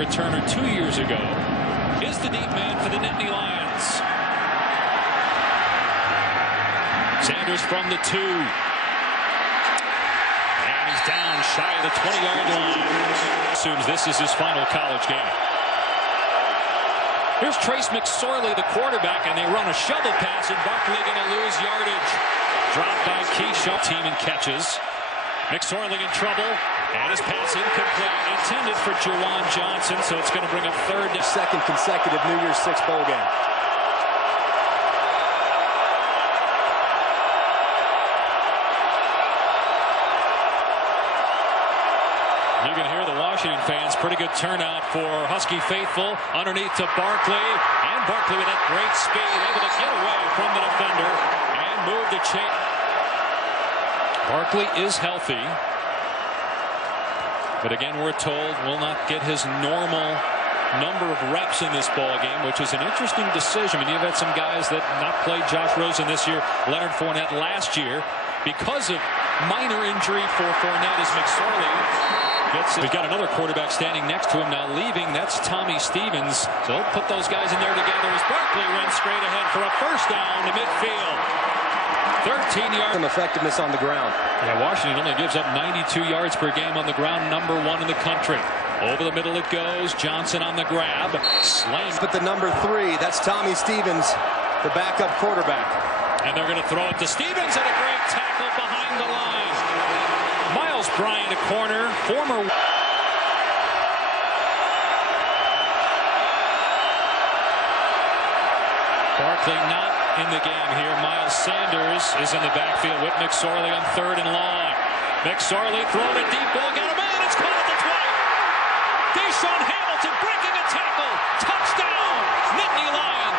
returner 2 years ago, is the deep man for the Nittany Lions. Sanders from the 2. And he's down shy of the 20-yard line. Assumes this is his final college game. Here's Trace McSorley, the quarterback, and they run a shovel pass, and Barkley going to lose yardage. Dropped by Keyshawn. Team and catches. McSorley in trouble, and his pass incomplete. Intended for Juwan Johnson, so it's going to bring a second consecutive New Year's Six bowl game. You can hear the Washington fans. Pretty good turnout for Husky faithful. Underneath to Barkley. And Barkley with that great speed. Able to get away from the defender and move the chain. Barkley is healthy. But again, we're told will not get his normal number of reps in this ball game, which is an interesting decision. I mean, you've had some guys that not played. Josh Rosen this year, Leonard Fournette last year. Because of minor injury for Fournette is McSorley. We've got another quarterback standing next to him now leaving. That's Tommy Stevens. So they'll put those guys in there together as Barkley runs straight ahead for a first down to midfield. 13 yards. Some effectiveness on the ground. Yeah, Washington only gives up 92 yards per game on the ground, number 1 in the country. Over the middle it goes. Johnson on the grab. Slam. But the number 3, that's Tommy Stevens, the backup quarterback. And they're going to throw it to Stevens, and a great tackle behind the line. Miles Bryant, a corner, former. Barkley not in the game here. Miles Sanders is in the backfield with McSorley on 3rd and long. McSorley throwing a deep ball, got a man, it's caught at the 20. Deshaun Hamilton breaking a tackle. Touchdown, Nittany Lions.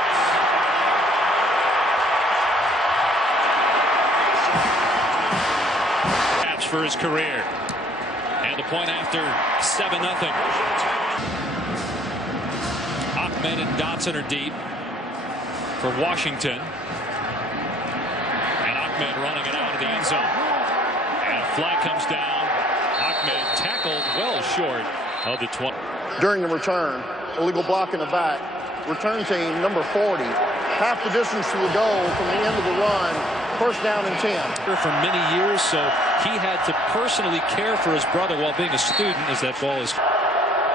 Catch for his career. And the point after 7-0. Ahmed and Dotson are deep for Washington. And Ahmed running it out of the end zone. And a flag comes down. Ahmed tackled well short of the 20. During the return, illegal block in the back. Return team number 40. Half the distance to the goal from the end of the run. First down and 10. For many years, so he had to personally care for his brother while being a student as that ball is.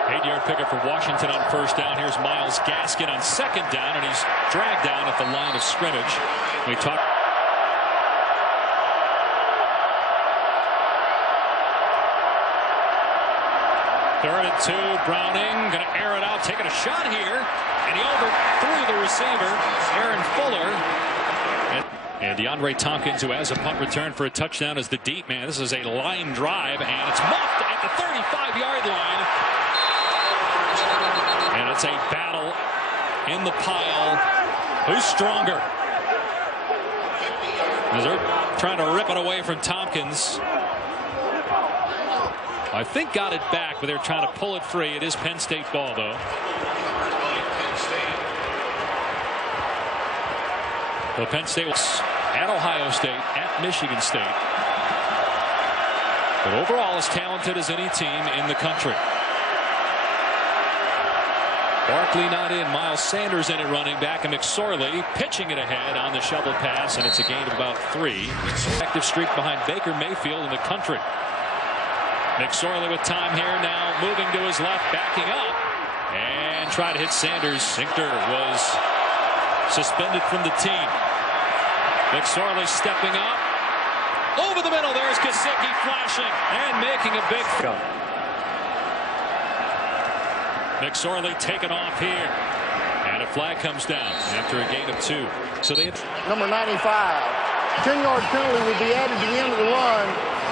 8-yard pickup for Washington on first down. Here's Myles Gaskin on second down, and he's dragged down at the line of scrimmage. We talk. Third and 2. Browning going to air it out, taking a shot here, and he overthrew the receiver, Aaron Fuller. And DeAndre Tompkins, who has a punt return for a touchdown, is the deep man. This is a line drive, and it's muffed at the 35-yard line. And it's a battle in the pile. Who's stronger? As they're trying to rip it away from Tompkins. I think got it back, but they're trying to pull it free. It is Penn State ball, though. So Penn State was at Ohio State, at Michigan State. But overall, as talented as any team in the country. Barkley not in. Miles Sanders in at running back, and McSorley pitching it ahead on the shovel pass, and it's a gain of about 3. Active streak behind Baker Mayfield in the country. McSorley with time here now, moving to his left, backing up, and try to hit Sanders. Sinkter was suspended from the team. McSorley stepping up. Over the middle, there's Gesicki flashing and making a big. McSorley taken off here. And a flag comes down after a gain of 2. So they number 95. 10-yard penalty would be added to the end of the run.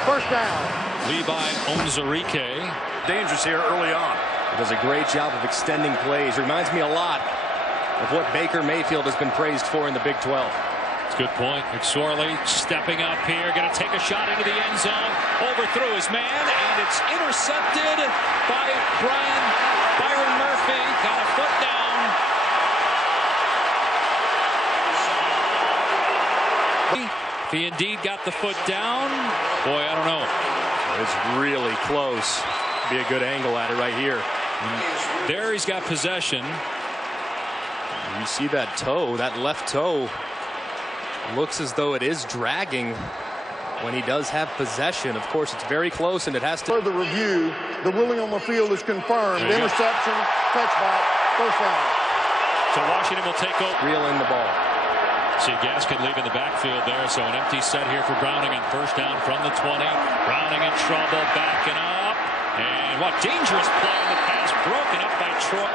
First down. Levi Onwuzurike. Dangerous here early on. He does a great job of extending plays. Reminds me a lot of what Baker Mayfield has been praised for in the Big 12. It's a good point. McSorley stepping up here. Going to take a shot into the end zone. Overthrew his man, and it's intercepted by Byron Murphy. Got a foot down. If he indeed got the foot down, boy, I don't know. It's really close. Be a good angle at it right here. And there he's got possession. You see that toe, that left toe looks as though it is dragging when he does have possession. Of course, it's very close, and it has to. Further review, the ruling on the field is confirmed. Interception, touchback, first down. So Washington will take over. Reel in the ball. See Gaskin leaving the backfield there, so an empty set here for Browning, and first down from the 20. Browning in trouble, backing up, and what dangerous play in the pass, broken up by Troy.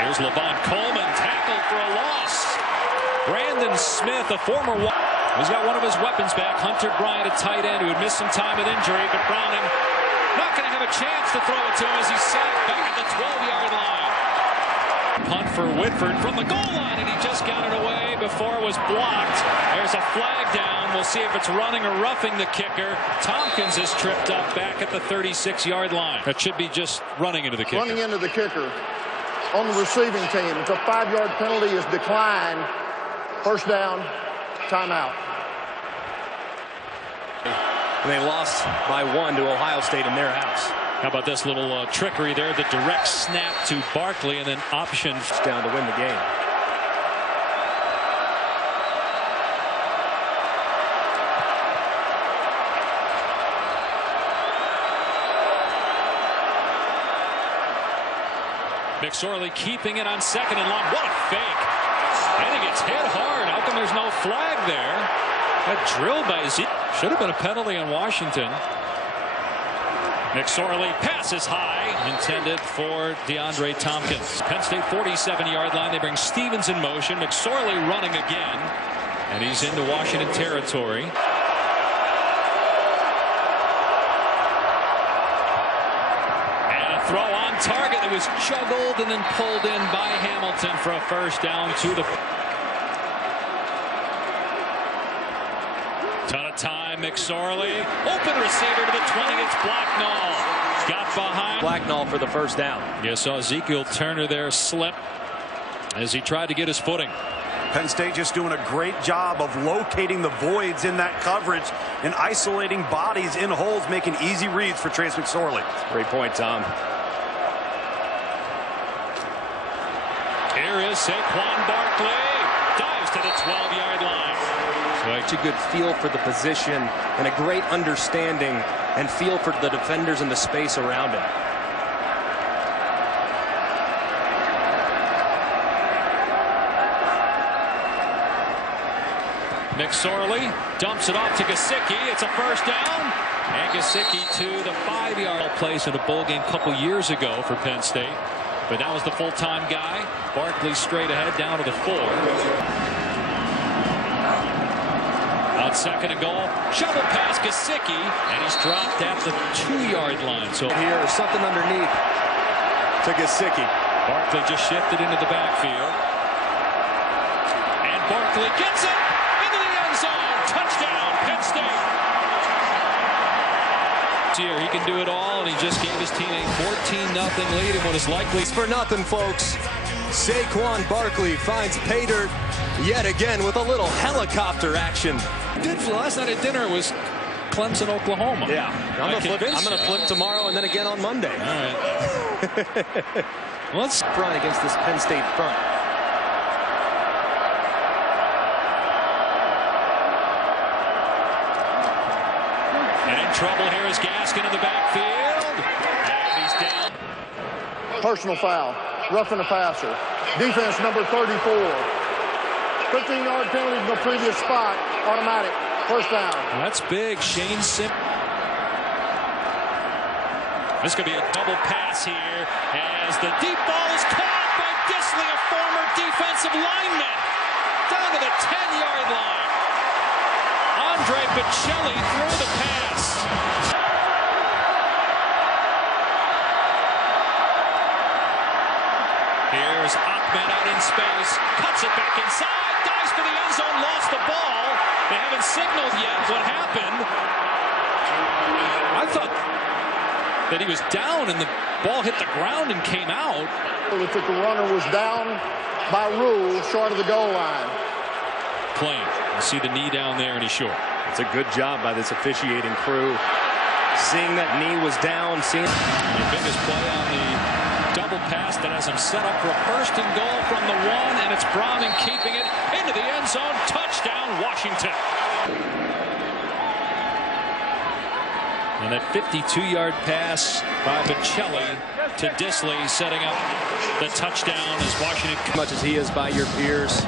Here's Levon Coleman, tackled for a loss. Brandon Smith, a former. He's got one of his weapons back. Hunter Bryant, a tight end who had missed some time with injury, but Browning not going to have a chance to throw it to him as he's sacked back at the 12-yard line. Punt for Whitford from the goal line, and he just got it away before it was blocked. There's a flag down. We'll see if it's running or roughing the kicker. Tompkins is tripped up back at the 36-yard line. That should be just running into the kicker. Running into the kicker on the receiving team. It's a 5-yard penalty is declined. First down, timeout. And they lost by 1 to Ohio State in their house. How about this little trickery there? The direct snap to Barkley and then option down to win the game. McSorley keeping it on second and long. What a fake. And he gets hit hard. How come there's no flag there? That drill by Zeke. Should have been a penalty on Washington. McSorley passes high, intended for DeAndre Tompkins. Penn State 47-yard line. They bring Stevens in motion. McSorley running again, and he's into Washington territory. And a throw on target that was juggled and then pulled in by Hamilton for a first down to the. Ton of time, McSorley. Open receiver to the 20. It's Blacknall. Got behind. Blacknall for the first down. You saw Ezekiel Turner there slip as he tried to get his footing. Penn State just doing a great job of locating the voids in that coverage and isolating bodies in holes, making easy reads for Trace McSorley. Great point, Tom. Here is Saquon Barkley. Dives to the 12-yard line. Such a good feel for the position and a great understanding and feel for the defenders and the space around him. McSorley dumps it off to Gesicki. It's a first down. And Gesicki to the 5-yard place in a bowl game a couple years ago for Penn State. But that was the full-time guy. Barkley straight ahead down to the 4. On second and goal, shovel pass Gesicki, and he's dropped at the 2-yard line. So here, something underneath to Gesicki. Barkley just shifted into the backfield. And Barkley gets it into the end zone. Touchdown, Penn State. Here, he can do it all, and he just gave his team a 14-0 lead in what is likely. It's for nothing, folks. Saquon Barkley finds pay dirt yet again with a little helicopter action. Did last night at dinner was Clemson, Oklahoma. Yeah, I'm gonna flip tomorrow and then again on Monday. All right. Let's run against this Penn State front. And in trouble here is Gaskin in the backfield, and he's down. Personal foul, roughing the passer. Defense number 34. 15-yard penalty in the previous spot, automatic, first down. That's big. Shane Sim. This could be a double pass here as the deep ball is caught by Disley, a former defensive lineman, down to the 10-yard line. Andre Bocelli threw the pass. Here's Ahmed out in space, cuts it back inside, dives for the end zone, lost the ball. They haven't signaled yet what happened. I thought that he was down and the ball hit the ground and came out. It took the runner was down by rule, short of the goal line. Playing. You see the knee down there and he's short. It's a good job by this officiating crew. Seeing that knee was down, seeing The biggest play on the double pass that has him set up for a first and goal from the 1, and it's Browning keeping it into the end zone. Touchdown, Washington. And that 52-yard pass by Bocelli to Disley, setting up the touchdown as Washington. as much as he is by your peers,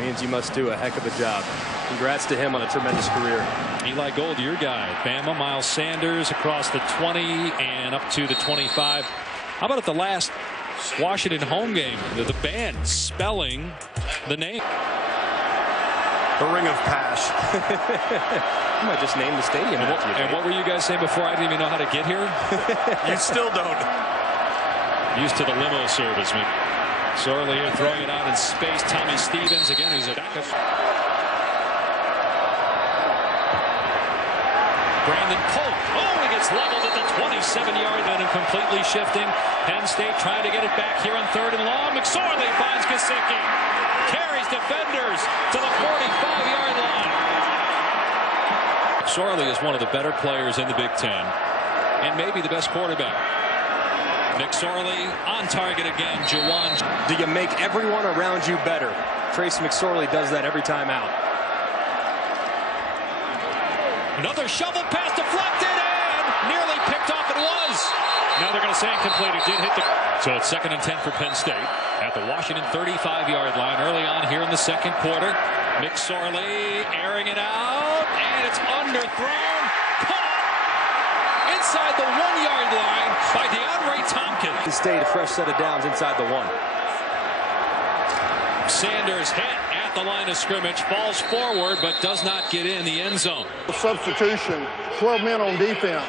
means you must do a heck of a job. Congrats to him on a tremendous career. Eli Gold, your guy. Bama, Miles Sanders across the 20 and up to the 25. How about at the last Washington home game? The band spelling the name. The Ring of Pash. I might just name the stadium after you. And what were you guys saying before? I didn't even know how to get here. You still don't. Used to the limo service. Sorley here throwing it out in space. Tommy Stevens again, who's a backup. Brandon Polk. Oh, he gets leveled at the 27-yard line and completely shifting. Penn State trying to get it back here on 3rd and long. McSorley finds Gesicki. Carries defenders to the 45-yard line. McSorley is one of the better players in the Big Ten and maybe the best quarterback. McSorley on target again. Jawan. Do you make everyone around you better? Trace McSorley does that every time out. Another shovel pass deflected and nearly picked off. It was. Now they're going to say incomplete. It did hit the. So it's 2nd and 10 for Penn State at the Washington 35-yard line early on here in the second quarter. McSorley airing it out and it's underthrown. Caught inside the 1-yard line by DeAndre Tompkins. Penn State a fresh set of downs inside the 1. Sanders hit at the line of scrimmage, falls forward, but does not get in the end zone. Substitution, 12 men on defense.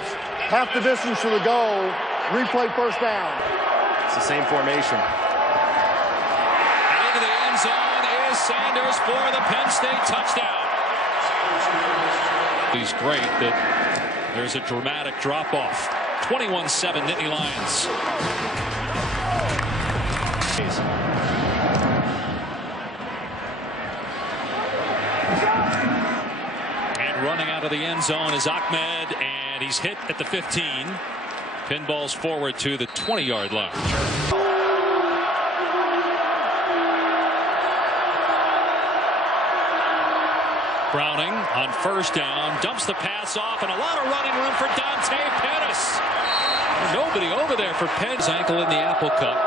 Half the distance to the goal, replay first down. It's the same formation. And into the end zone is Sanders for the Penn State touchdown. He's great that there's a dramatic drop-off. 21-7 Nittany Lions. Running out of the end zone is Ahmed, and he's hit at the 15. Pinballs forward to the 20-yard line. Browning on first down, dumps the pass off, and a lot of running room for Dante Pettis. Nobody over there for Penn's ankle in the Apple Cup.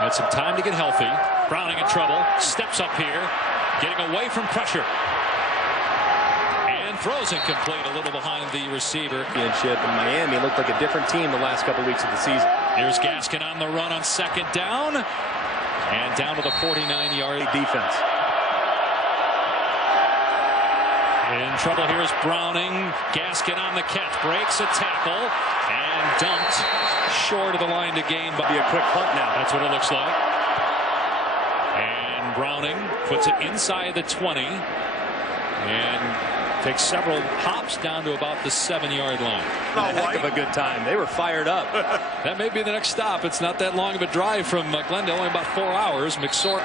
Had some time to get healthy. Browning in trouble, steps up here, getting away from pressure. Throws incomplete, a little behind the receiver. Championship in Miami looked like a different team the last couple weeks of the season. Here's Gaskin on the run on 2nd down. And down to the 49-yard defense. In trouble here is Browning. Gaskin on the catch. Breaks a tackle. And dumped short of the line to gain. Be a quick punt now. That's what it looks like. And Browning puts it inside the 20. And takes several hops down to about the 7-yard line. A heck of a good time. They were fired up. That may be the next stop. It's not that long of a drive from Glendale, only about 4 hours. McSorley.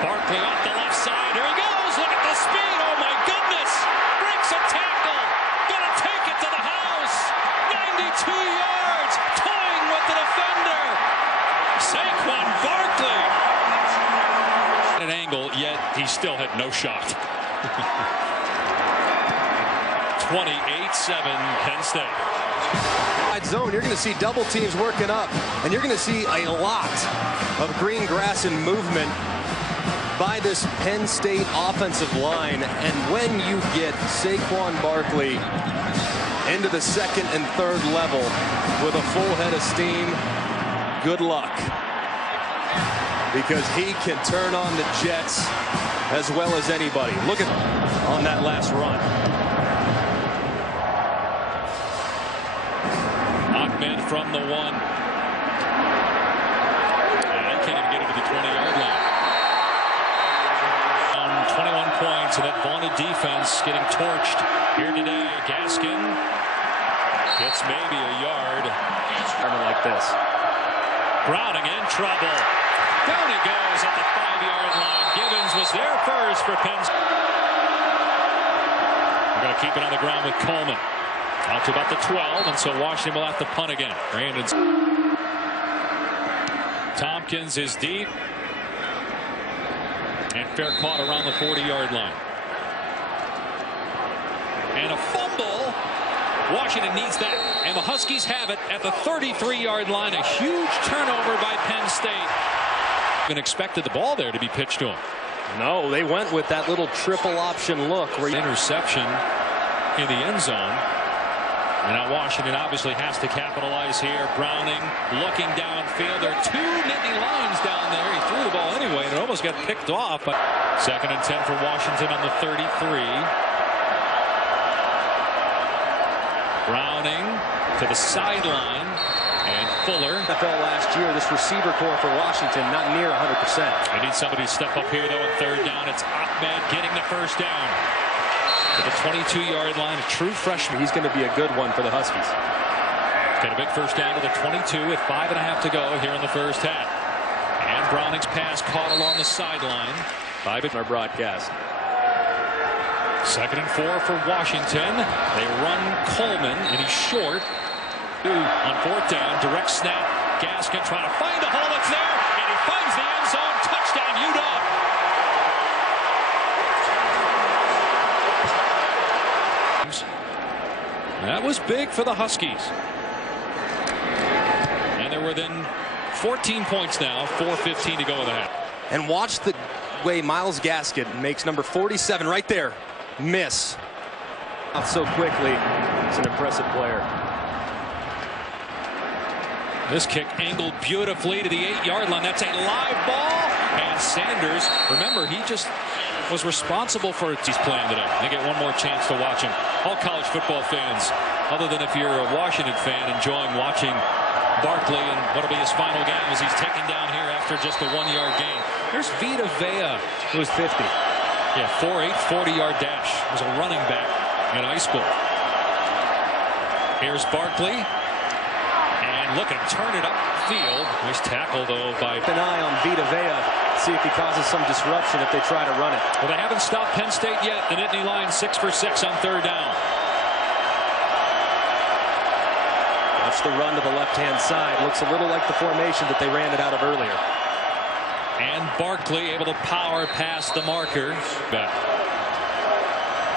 Barkley off the left side. Here he goes. Look at the speed. Oh, my goodness. Breaks a tackle. Gonna take it to the house. 92 yards. Toying with the defender. Saquon Barkley. At an angle, yet he still had no shot. 28-7 Penn State. Zone, you're going to see double teams working up, and you're going to see a lot of green grass and movement by this Penn State offensive line. And when you get Saquon Barkley into the 2nd and 3rd level with a full head of steam, good luck, because he can turn on the jets as well as anybody. Look at on that last run. Ahmed from the 1. And can't even get it to the 20-yard line. 21 points, and that vaunted defense getting torched here today. Gaskin gets maybe a yard. Like this. Browning in trouble. Down he goes at the 5-yard line. Gibbons was there first for Penn. We're going to Going to keep it on the ground with Coleman. Out to about the 12, and so Washington will have to punt again. Brandon's. Tompkins is deep. And fair caught around the 40-yard line. And a fumble. Washington needs that. And the Huskies have it at the 33-yard line. A huge turnover by Penn State. And expected the ball there to be pitched to him. No, they went with that little triple option look. Interception in the end zone. And now Washington obviously has to capitalize here. Browning looking downfield. There are two Nittany lines down there. He threw the ball anyway, and it almost got picked off. But 2nd and 10 for Washington on the 33. Browning to the sideline. And Fuller. NFL last year, this receiver core for Washington not near 100%. They need somebody to step up here, though, on 3rd down. It's Ahmed getting the 1st down. To the 22-yard line, a true freshman. He's going to be a good one for the Huskies. Got a big 1st down to the 22 with 5.5 to go here in the 1st half. And Browning's pass caught along the sideline. 5 in our broadcast. 2nd and 4 for Washington. They run Coleman, and he's short. On 4th down, direct snap. Gaskin trying to find a hole. It's there, and he finds the end zone. Touchdown, UW. That was big for the Huskies. And they're within 14 points now. 4:15 to go in the half. And watch the way Myles Gaskin makes number 47 right there miss. Not so quickly. It's an impressive player. This kick angled beautifully to the 8-yard line. That's a live ball. And Sanders, remember, he just was responsible for it. He's playing today. They get one more chance to watch him. All college football fans, other than if you're a Washington fan, enjoying watching Barkley and what'll be his final game as he's taken down here after just a 1-yard gain. Here's Vita Vea, who was 50. Yeah, 4.8, 40-yard dash. Was a running back in high school. Here's Barkley. And look at him turn it upfield. Nice tackle, though, by... Keep an eye on Vita Vea. See if he causes some disruption if they try to run it. Well, they haven't stopped Penn State yet. The Nittany line 6 for 6 on 3rd down. Watch the run to the left-hand side. Looks a little like the formation that they ran it out of earlier. And Barkley able to power past the marker. Back.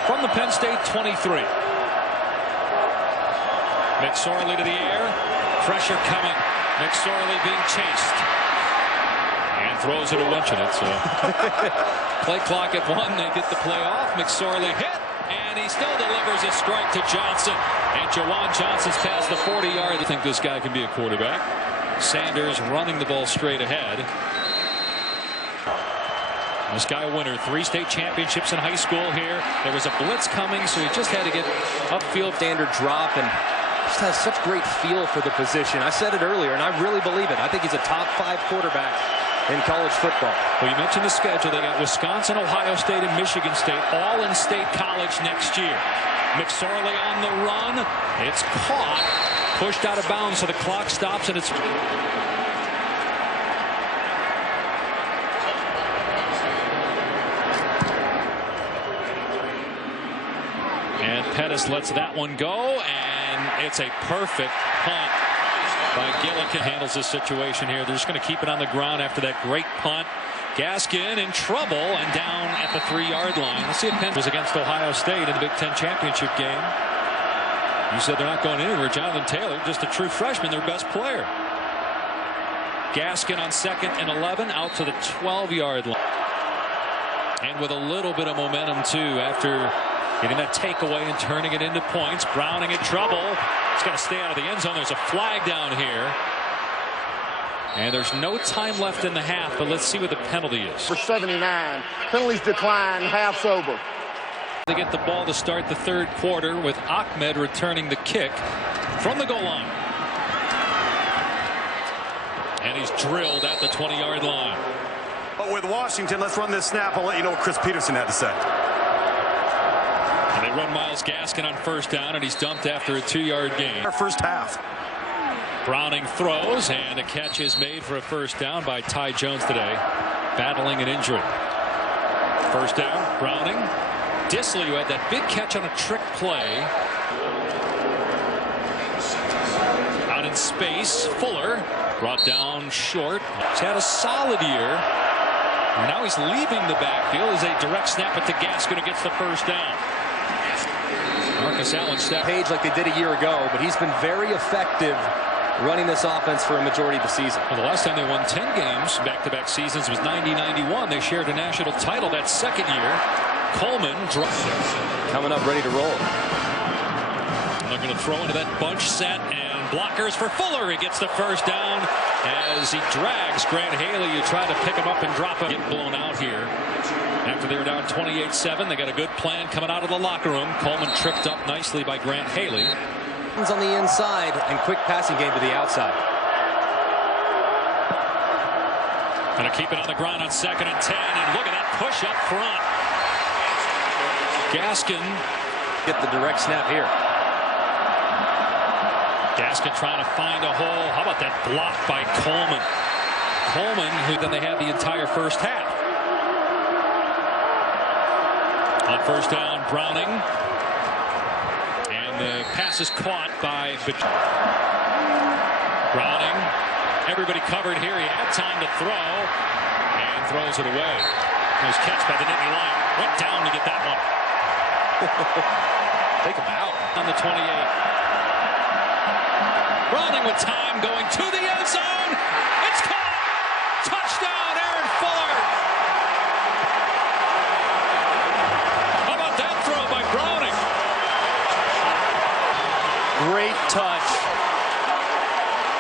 From the Penn State 23. McSorley to the air. Pressure coming. McSorley being chased. And throws it away. So play clock at 1. They get the play off. McSorley hit. And he still delivers a strike to Johnson. And Jawan Johnson's past the 40-yard. I think this guy can be a quarterback. Sanders running the ball straight ahead. This guy a winner. 3 state championships in high school here. There was a blitz coming, so he just had to get upfield. Standard drop and just has such great feel for the position. I said it earlier, and I really believe it. I think he's a top 5 quarterback in college football. Well, you mentioned the schedule. They got Wisconsin, Ohio State, and Michigan State all in state college next year. McSorley on the run. It's caught. Pushed out of bounds, so the clock stops, and it's... And Pettis lets that one go, and it's a perfect punt by Gillikin. Handles this situation here. They're just going to keep it on the ground after that great punt. Gaskin in trouble and down at the 3-yard line. Let's see if Penn was against Ohio State in the Big Ten championship game. You said they're not going anywhere. Jonathan Taylor, just a true freshman, their best player. Gaskin on 2nd and 11, out to the 12-yard line. And with a little bit of momentum, too, after getting that takeaway and turning it into points. Browning in trouble. He's got to stay out of the end zone. There's a flag down here. And there's no time left in the half, but let's see what the penalty is. For 79. Penalties decline, half's over. They get the ball to start the 3rd quarter with Ahmed returning the kick from the goal line. And he's drilled at the 20-yard line. But with Washington, let's run this snap. I'll let you know what Chris Peterson had to say. And they run Myles Gaskin on 1st down, and he's dumped after a 2-yard gain. Our first half. Browning throws, and a catch is made for a 1st down by Ty Jones today, battling an injury. 1st down, Browning. Disley, who had that big catch on a trick play. Out in space, Fuller brought down short. He's had a solid year. And now he's leaving the backfield as a direct snap at the Gaskin, who gets the first down. Marcus Allen step page like they did a year ago, but he's been very effective running this offense for a majority of the season. Well, the last time they won 10 games back-to-back seasons was 90-91. They shared a national title that second year. Coleman coming up ready to roll. And they're going to throw into that bunch set, and blockers for Fuller. He gets the first down as he drags Grant Haley. You try to pick him up and drop him. Get blown out here. After they were down 28-7, they got a good plan coming out of the locker room. Coleman tripped up nicely by Grant Haley. On the inside and quick passing game to the outside. Going to keep it on the ground on 2nd and 10, and look at that push up front. Gaskin get the direct snap here. Gaskin trying to find a hole. How about that block by Coleman? Coleman, who then they had the entire first half. On first down, Browning. And the pass is caught by Browning. Everybody covered here. He had time to throw and throws it away. Nice catch by the Nittany line. Went down to get that one. Take him out. On the 28. Browning with time going to the end zone. It's caught. Touchdown, Aaron Fuller. How about that throw by Browning? Great touch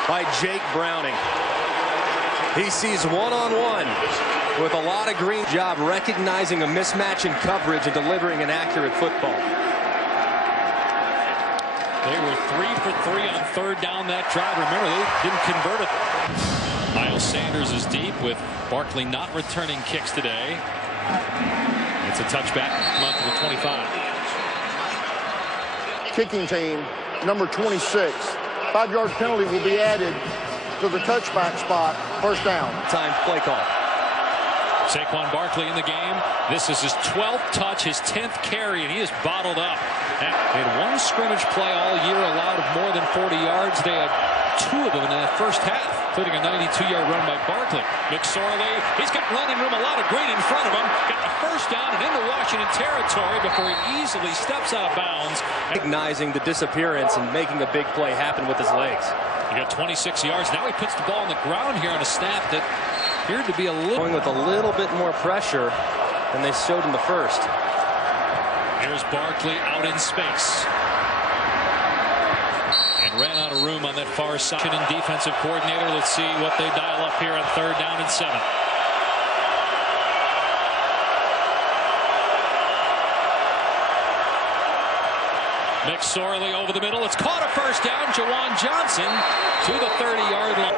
by Jake Browning. He sees one-on-one with a lot of green. Job recognizing a mismatch in coverage and delivering an accurate football. They were 3 for 3 on third down that drive. Remember, they didn't convert it. Miles Sanders is deep with Barkley not returning kicks today. It's a touchback left to the 25. Kicking team, number 26. 5-yard penalty will be added to the touchback spot. First down. Time play call. Saquon Barkley in the game. This is his 12th touch, his 10th carry, and he is bottled up. They had one scrimmage play all year, allowed more than 40 yards. They had 2 of them in that first half, including a 92-yard run by Barkley. McSorley, he's got running room, a lot of green in front of him. Got the first down and into Washington territory before he easily steps out of bounds. Recognizing the disappearance and making a big play happen with his legs. He got 26 yards. Now he puts the ball on the ground here on a snap that appeared to be a little... Going with a little bit more pressure than they showed in the first. Here's Barkley out in space. And ran out of room on that far side. And defensive coordinator, let's see what they dial up here on third down and 7. McSorley over the middle. It's caught a first down. Jawan Johnson to the 30-yard line.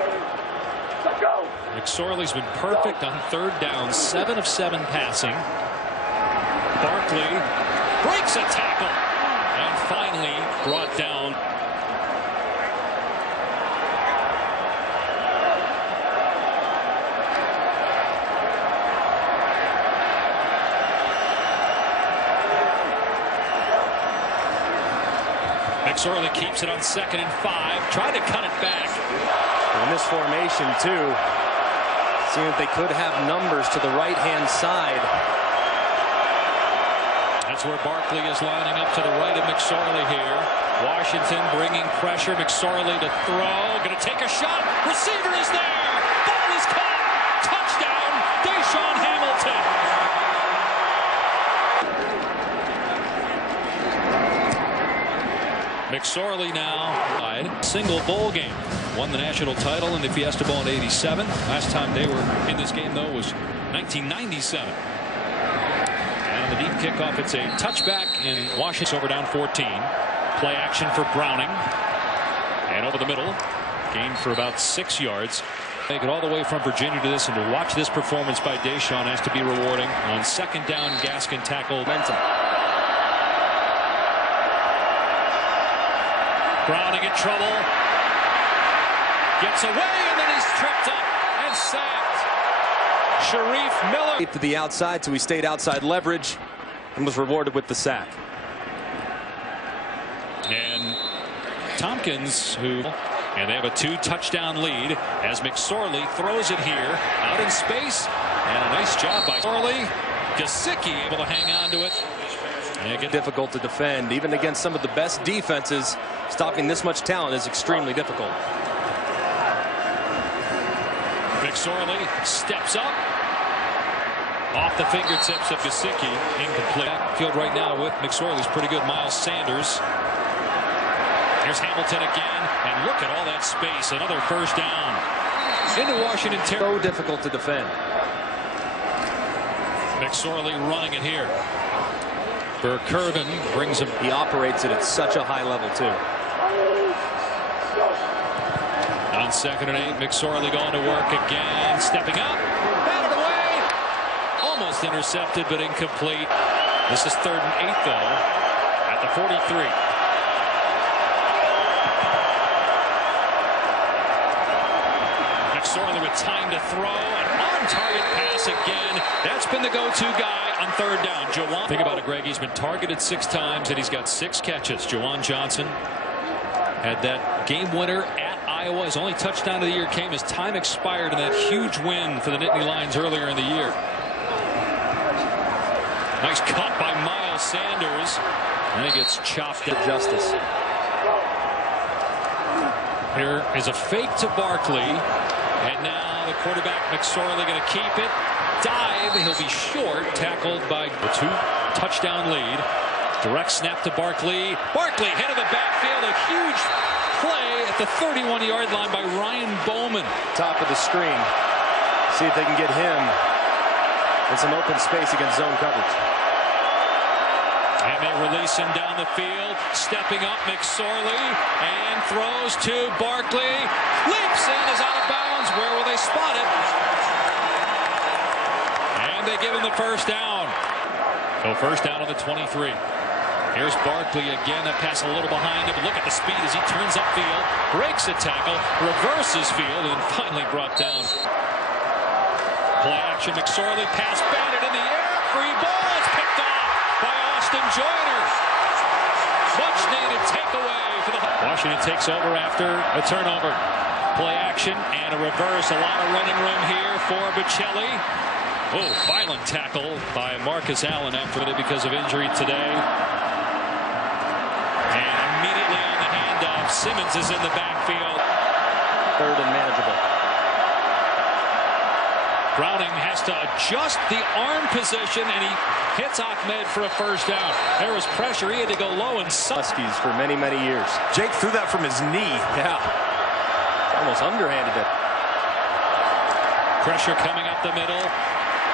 McSorley's been perfect on third down. 7 of 7 passing. Barkley breaks a tackle and finally brought down. McSorley keeps it on 2nd and 5. Tried to cut it back. In this formation, too, seeing that they could have numbers to the right-hand side. That's where Barkley is lining up to the right of McSorley here. Washington bringing pressure. McSorley to throw. Going to take a shot. Receiver is there. Ball is caught. Touchdown, Deshaun Hamilton. McSorley now single bowl game. Won the national title in the Fiesta Bowl in '87. Last time they were in this game, though, was 1997. And on the deep kickoff, it's a touchback in Washington. Over down 14. Play action for Browning. And over the middle. Gained for about 6 yards. Make it all the way from Virginia to this, and to watch this performance by Deshaun has to be rewarding. On 2nd down, Gaskin tackled. Momentum. Browning in trouble. Gets away, and then he's tripped up and sacked. Sharif Miller. To the outside, so he stayed outside leverage. and was rewarded with the sack. And Tompkins, and they have a 2-touchdown lead as McSorley throws it here out in space, and a nice job by McSorley. Gesicki able to hang on to it. And it Difficult to defend, even against some of the best defenses. Stopping this much talent is extremely difficult. McSorley steps up off the fingertips of Gesicki. Incomplete. Backfield right now with McSorley's pretty good. Miles Sanders. Here's Hamilton again, and look at all that space. Another first down into Washington territory. So difficult to defend. McSorley running it here. Burkervin brings him. He operates it at such a high level too. On 2nd and 8, McSorley going to work again, stepping up, batted away, almost intercepted but incomplete. This is 3rd and 8 though at the 43. McSorley with time to throw, an on-target pass again. That's been the go-to guy on 3rd down. Jawan. Think about it, Greg. He's been targeted 6 times and he's got 6 catches. Jawan Johnson had that game winner at Iowa. His only touchdown of the year came as time expired in that huge win for the Nittany Lions earlier in the year. Nice cut by Miles Sanders, and he gets chopped at justice. Here is a fake to Barkley, and now the quarterback McSorley going to keep it. Dive, he'll be short, tackled by the 2-touchdown lead. Direct snap to Barkley. Barkley head of the backfield, a huge play at the 31-yard line by Ryan Bowman. Top of the screen. See if they can get him in some open space against zone coverage. And they release him down the field. Stepping up McSorley and throws to Barkley. Leaps in, is out of bounds. Where will they spot it? And they give him the first down. So first down on the 23. Here's Barkley again. That pass a little behind him. Look at the speed as he turns upfield, breaks a tackle, reverses field, and finally brought down. Play action. McSorley pass batted in the air. Free ball. It's picked off by Austin Joyner. Much needed takeaway for the Washington takes over after a turnover. Play action and a reverse. A lot of running room here for Bocelli. Oh, violent tackle by Marcus Allen after it because of injury today. And immediately on the handoff, Simmons is in the backfield. 3rd and manageable. Browning has to adjust the arm position, and he hits Ahmed for a first down. There was pressure. He had to go low and Huskies for many, many years. Jake threw that from his knee. Yeah. Almost underhanded it. Pressure coming up the middle.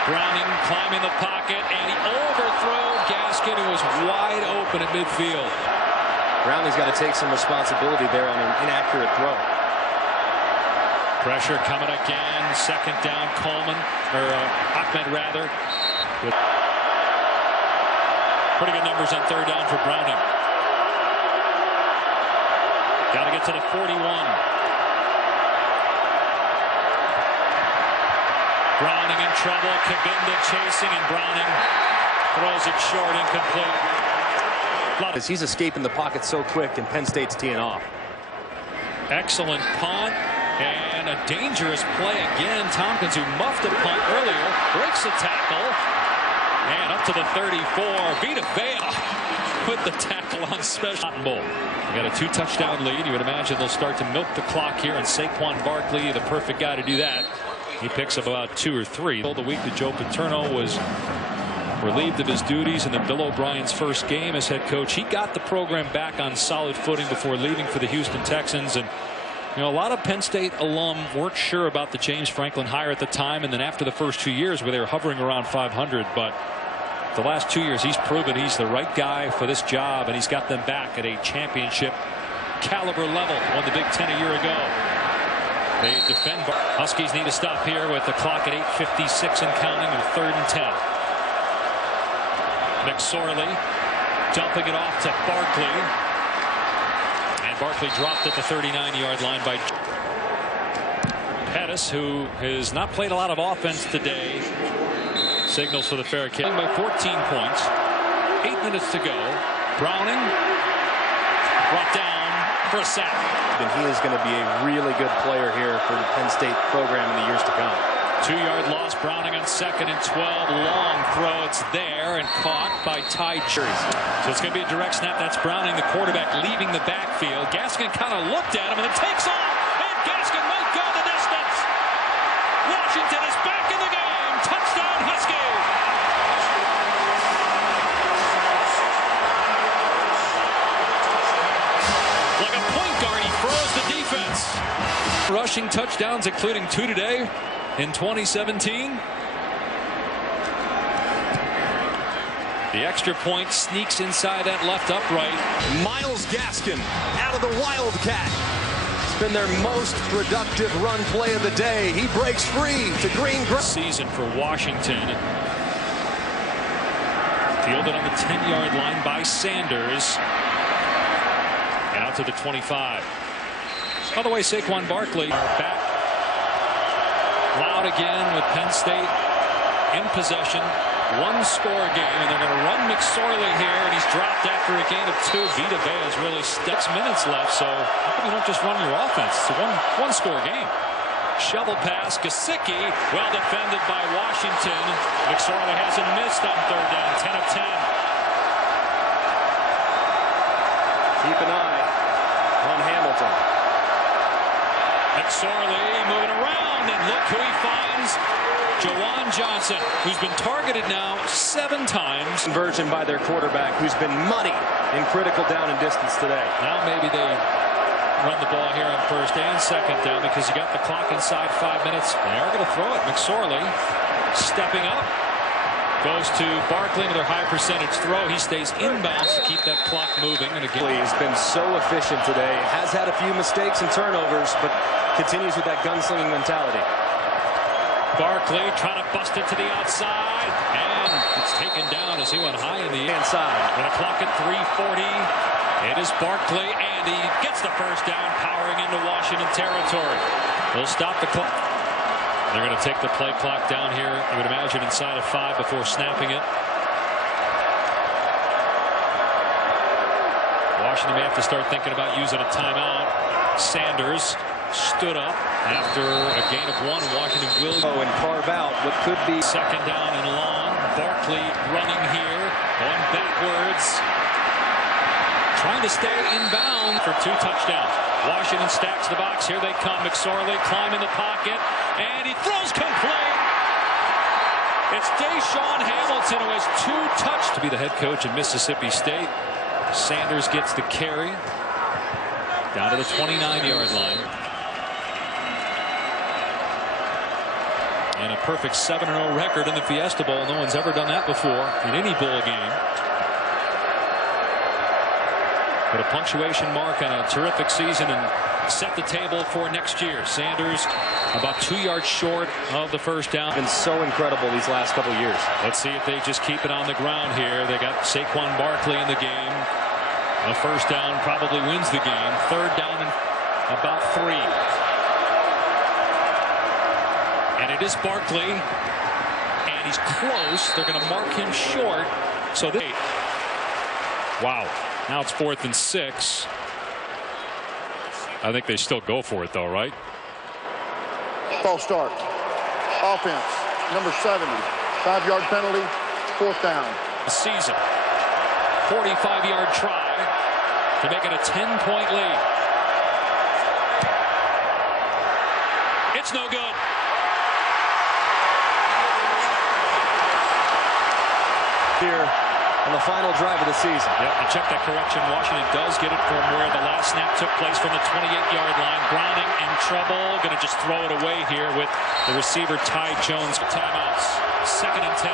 Browning climbing the pocket, and he overthrew Gaskin, who was wide open at midfield. Browning's got to take some responsibility there on an inaccurate throw. Pressure coming again. 2nd down, Coleman, or Ahmed rather. With pretty good numbers on 3rd down for Browning. Got to get to the 41. Browning in trouble. Kabinda chasing, and Browning throws it short, incomplete. He's escaping the pocket so quick, and Penn State's teeing off. Excellent punt and a dangerous play again. Tompkins, who muffed a punt earlier, breaks a tackle and up to the 34. Vita Vea with the tackle on special. Bowl. You got a 2-touchdown lead. You would imagine they'll start to milk the clock here, and Saquon Barkley, the perfect guy to do that. He picks up about 2 or 3. The week that Joe Paterno was relieved of his duties in the Bill O'Brien's first game as head coach, he got the program back on solid footing before leaving for the Houston Texans. And you know, a lot of Penn State alum weren't sure about the James Franklin hire at the time, and then after the first 2 years where they were hovering around 500, but the last 2 years he's proven he's the right guy for this job, and he's got them back at a championship caliber level. Won the Big Ten a year ago. They defend. Huskies need to stop here with the clock at 8:56 and counting, with 3rd and 10. McSorley dumping it off to Barkley, and Barkley dropped at the 39-yard line by Pettis, who has not played a lot of offense today. Signals for the fair kick by 14 points. 8 minutes to go. Browning brought down for a sack. And he is going to be a really good player here for the Penn State program in the years to come. 2-yard loss. Browning on 2nd and 12. Long throw. It's there and caught by Ty Jerry. So it's going to be a direct snap. That's Browning, the quarterback, leaving the backfield. Gaskin kind of looked at him and then takes off. And Gaskin might go the distance. Washington is back in the game. Touchdown, Huskies. Like a point guard, he throws the defense. Rushing touchdowns, including 2 today in 2017. The extra point sneaks inside that left upright. Miles Gaskin out of the Wildcat. It's been their most productive run play of the day. He breaks free to green grass. Season for Washington. Fielded on the 10-yard line by Sanders. And out to the 25. By the way, Saquon Barkley are back. Loud again with Penn State in possession. 1-score game, and they're going to run McSorley here, and he's dropped after a gain of 2. Vita Vea has really 6 minutes left, so how come you don't just run your offense? It's a one-score game. Shovel pass, Gesicki, well defended by Washington. McSorley hasn't missed on 3rd down, 10 of 10. Keep an eye on Hamilton. McSorley moving around, and look who he finds. Jawan Johnson, who's been targeted now 7 times. Conversion by their quarterback, who's been muddy in critical down and distance today. Now maybe they run the ball here on 1st and 2nd down because you got the clock inside 5 minutes. They are going to throw it. McSorley stepping up. Goes to Barkley with their high percentage throw. He stays inbounds to keep that clock moving. And again, He's been so efficient today. Has had a few mistakes and turnovers, but continues with that gunslinging mentality. Barkley trying to bust it to the outside, and it's taken down as he went high in the inside. With a clock at 3:40, it is Barkley, and he gets the 1st down, powering into Washington territory. They'll stop the clock. They're going to take the play clock down here, I would imagine, inside of 5 before snapping it. Washington may have to start thinking about using a timeout. Sanders stood up after a gain of 1. Washington will and carve out what could be 2nd down and long. Barkley running here, going backwards, trying to stay inbound for 2 touchdowns. Washington stacks the box. Here they come. McSorley climbing the pocket, and he throws complete. It's Deshaun Hamilton, who has 2 touchdowns to be the head coach in Mississippi State. Sanders gets the carry down to the 29-yard line. And a perfect 7-0 record in the Fiesta Bowl. No one's ever done that before in any bowl game. Put a punctuation mark on a terrific season and set the table for next year. Sanders about 2 yards short of the 1st down. Been so incredible these last couple of years. Let's see if they just keep it on the ground here. They got Saquon Barkley in the game. A 1st down probably wins the game. 3rd down and about 3. And it is Barkley, and he's close. They're going to mark him short. So they. Wow. Now it's 4th and 6. I think they still go for it, though, right? False start. Offense, number 70. 5-yard penalty, 4th down. Season. 45-yard try to make it a 10-point lead. It's no good. Here on the final drive of the season. Yep, and check that correction. Washington does get it from where the last snap took place, from the 28-yard line. Browning in trouble. Going to just throw it away here with the receiver Ty Jones. Timeouts. 2nd and 10.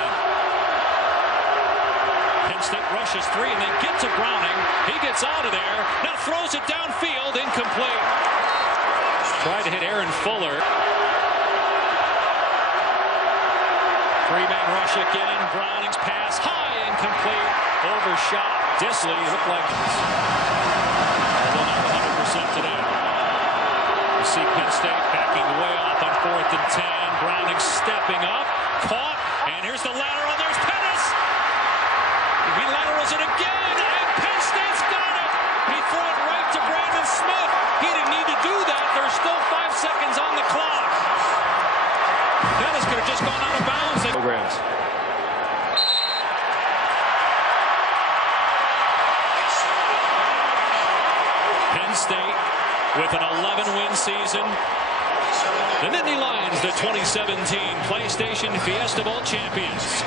Penn State rushes 3, and they get to Browning. He gets out of there. Now throws it downfield. Incomplete. Tried to hit Aaron Fuller. 3-man rush again. Browning's pass high, incomplete. Overshot. Disley looked like although not 100% today. You see Penn State backing way off on 4th and 10. Browning stepping up, caught, and here's the lateral. There's Pettis. He laterals it again, and Penn State's got it. He threw it right to Brandon Smith. He didn't need to do that. There's still 5 seconds on the clock. Dennis could have just gone out of bounds. Programs. Penn State with an 11-win season. The Nittany Lions, the 2017 PlayStation Fiesta Bowl champions.